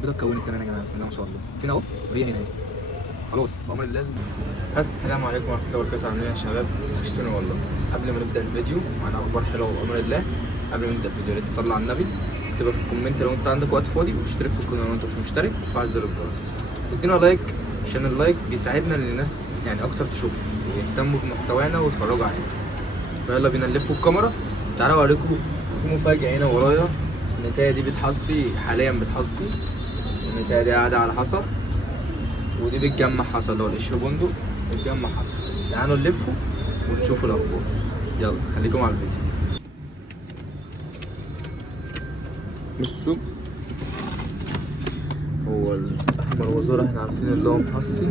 البيضه اتكونت كمان يا جماعه، بسم الله ما شاء الله. فين اهو وهي هنا اهي. خلاص بامر الله. السلام عليكم ورحمه الله وبركاته. عاملين ايه يا شباب؟ وحشتوني والله. قبل ما نبدا الفيديو معانا اخبار حلوه بامر الله. قبل ما نبدا الفيديو يا ريت تصلي على النبي، اكتبها في الكومنت لو انت عندك وقت فاضي، واشترك في القناه لو انت مش مشترك، وفعل زر الجرس وادينا لايك عشان اللايك بيساعدنا ان الناس يعني اكتر تشوفنا ويهتموا بمحتوانا ويتفرجوا علينا. فيلا بينا نلف الكاميرا. تعالوا اوريكم في مفاجاه هنا ورايا. النتايه دي بتحصي، حاليا بتحصي. النتايه دي قاعده على حصى، ودي بتجمع حصى اللي هو القشر بندق، بتجمع حصى. تعالوا نلفوا ونشوفوا الاخبار. يلا خليكم على الفيديو. بصوا، هو الاحمر وزارة احنا عارفين اللي هو محصي،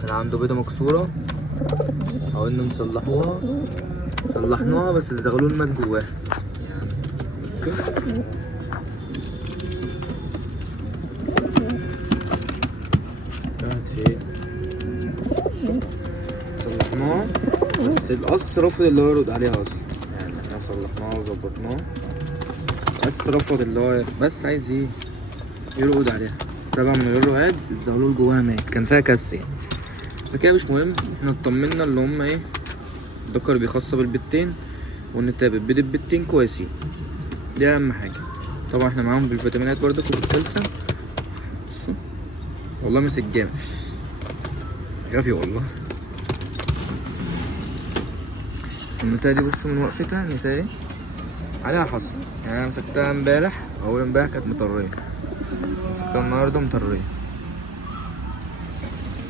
كان عنده بيضة مكسورة، حاولنا نصلحوها، صلحناها بس الزغلول مات جواها يعني. بصوا صلحناها، بس القص رفض اللي هو يرد عليها اصلا. يعني احنا صلحناها وظبطناها، بس رفض اللي هو بس عايز ايه يرقد عليها. سابها من غير رقاد، الزغلول جواها مات، كان فيها كسر يعني. فكده مش مهم، احنا اطمنا اللي هما ايه، الدكر بيخصب البتين والنتايه بتبيض البتين كويسين، دي اهم حاجه. طبعا احنا معاهم بالفيتامينات برضك وبالكالسيوم. بصوا والله ماسك جامد، غبي والله. النتايه دي بصوا من وقفتها، النتايه عليها حصى يعني. انا مسكتها امبارح، اول امبارح كانت مطريه، مسكتها النهارده مطريه.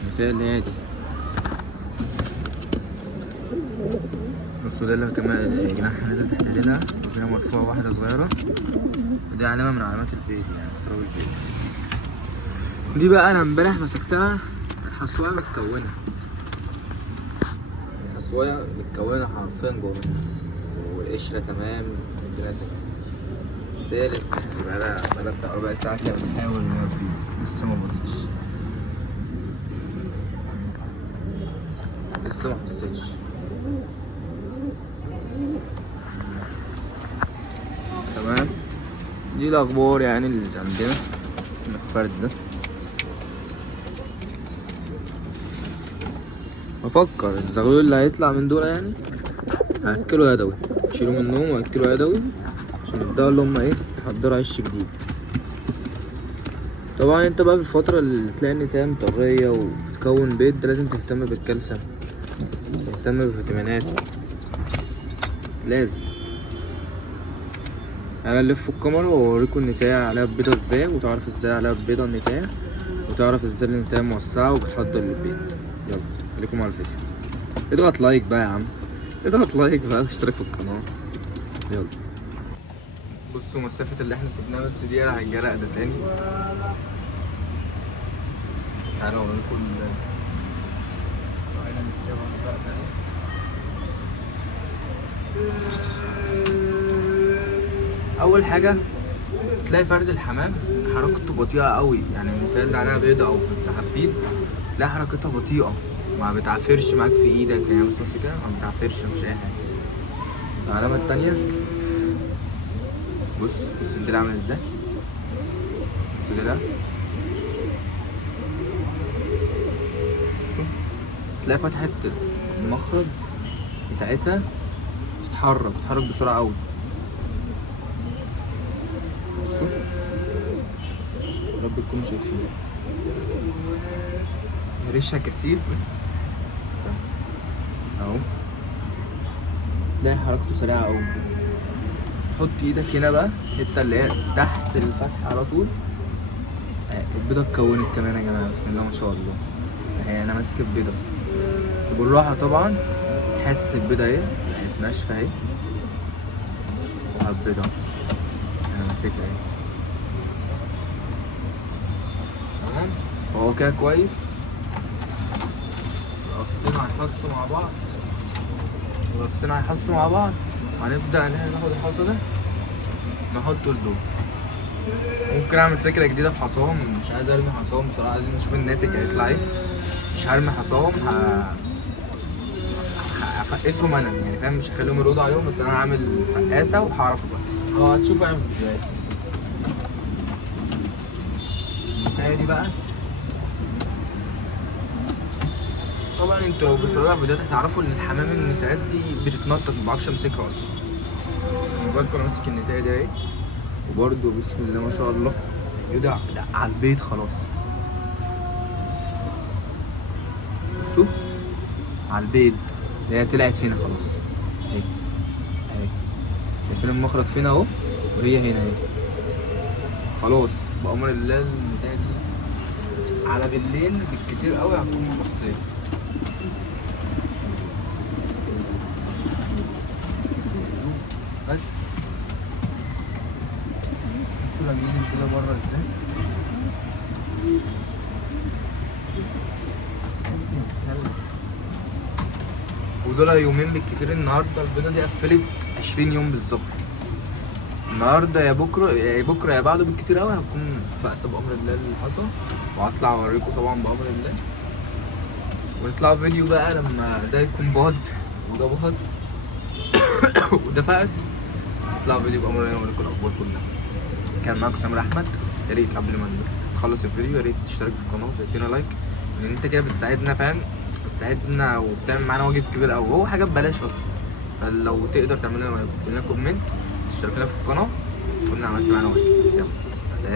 النتايه اللي هي دي، بصوا ديلها كمان جناحها نازل تحت ديلها، وفيها مرفوعة واحدة صغيرة، ودي علامة من علامات البيض يعني، اضطراب البيض. دي بقى أنا امبارح مسكتها، الحصواية متكونة، الحصواية متكونة حرفيا جوه منها، والقشرة تمام، الدنيا تمام. بس هي لسه بقالها بتاع ربع ساعة كده بتحاول إن هي تبيض، لسه ما بيضتش، لسه ما حسيتش. تمام، دي الاخبار يعني اللي عندنا من الفرد ده. بفكر الزغلول اللي هيطلع من دول يعني هاكله يدوي، اشيله من النوم واكله يدوي عشان يبداوا اللي هما ايه يحضروا عش جديد. طبعا انت بقى في الفترة اللي تلاقي النتاية مطرية وبتكون بيض ده لازم تهتم بالكالسيوم، تهتم بالفيتامينات، لازم. انا الف الكاميرا واوريكم النتاية عليها بيضة ازاي، وتعرف ازاي عليها بيضة النتاية، وتعرف ازاي النتاية موسعة وبتحضر للبيض. يلا خليكم على الفيديو. اضغط لايك بقى يا عم، اضغط لايك بقى واشترك في القناة. يلا بصوا مسافة اللي احنا سيبناها بس دي على الجرق ده تاني. تعالوا اوريكم اول حاجة تلاقي فرد الحمام حركته بطيئة قوي، يعني النتاية اللي عليها بيضة او حفيد تلاقي حركتها بطيئة، ما بتعفرش معاك في ايدك يعني. بص كده ما بتعفرش، مش اي حاجة. العلامة التانية بص الديل عامل ازاي، بص كده، بصوا تلاقي فتحة المخرج بتاعتها بتتحرك بسرعة قوي. بصوا يا رب تكونوا شايفين، ريشها كثيف بس استنى اهو، تلاقي حركته سريعة قوي. تحط ايدك هنا بقى الحتة اللي هي تحت الفتحة على طول، البيضة اتكونت كمان يا جماعة، بسم الله ما شاء الله. اهي انا ماسك البيضة بس بالراحة طبعا، حاسس البيضة اهي بقت ناشفة اهي، البيضة انا ماسكها اهي تمام. هو كده كويس. القصين هيحصوا مع بعض، القصين هيحصوا مع بعض، هنبدأ ان احنا ناخد الحصى ده نحطه لجوه. ممكن اعمل فكرة جديدة في حصاهم، مش عايز ارمي حصاهم بصراحة، عايزين نشوف الناتج هيطلع ايه. مش هرمي حصاهم، هفقسهم انا يعني، فاهم؟ مش هخليهم يرقدوا عليهم، بس انا هعمل فقاسة وهعرف افقسهم. هتشوفوا يعني في الفيديوهات. النهايه دي بقى. طبعا انتوا لو بتتفرجوا على الفيديوهات هتعرفوا ان الحمام النتايات دي بتتنطط، مبعرفش امسكها اصلا. بالكم انا ماسك النتايه دي اهي، وبرده بسم الله ما شاء الله يدع على البيت خلاص. بصوا على البيض، هي طلعت هنا خلاص اهي اهي، شايفين المخرج فين اهو، وهي هنا اهي خلاص. بأمر الله النتاية دي على بالليل بالكتير قوي هتكون مصية. بس بصوا لامين كده بره ازاي. ودول يومين بالكتير، النهارده البيضه دي قفلت 20 يوم بالظبط. النهارده يا بكره يا بعده بالكتير قوي هتكون فاقسه بامر الله اللي حصل، وهطلع اوريكم طبعا بامر الله، ونطلع فيديو بقى لما ده يكون بهض وده بهض وده فاقس، نطلع فيديو بامر الله اوريكم الاخبار كلها. كان معاكم سامر احمد. يا ريت قبل ما بس تخلص الفيديو يا ريت تشترك في القناه وتدينا لايك، لان انت كده بتساعدنا، فاهم، بتساعدنا وبتعمل معانا واجب كبير قوي، وهو حاجه ببلاش اصلا. فلو تقدر تعمل لنا لايك وتكتب لنا كومنت، تشترك لنا في القناه، كنا عملت معانا واجب. يلا سلام.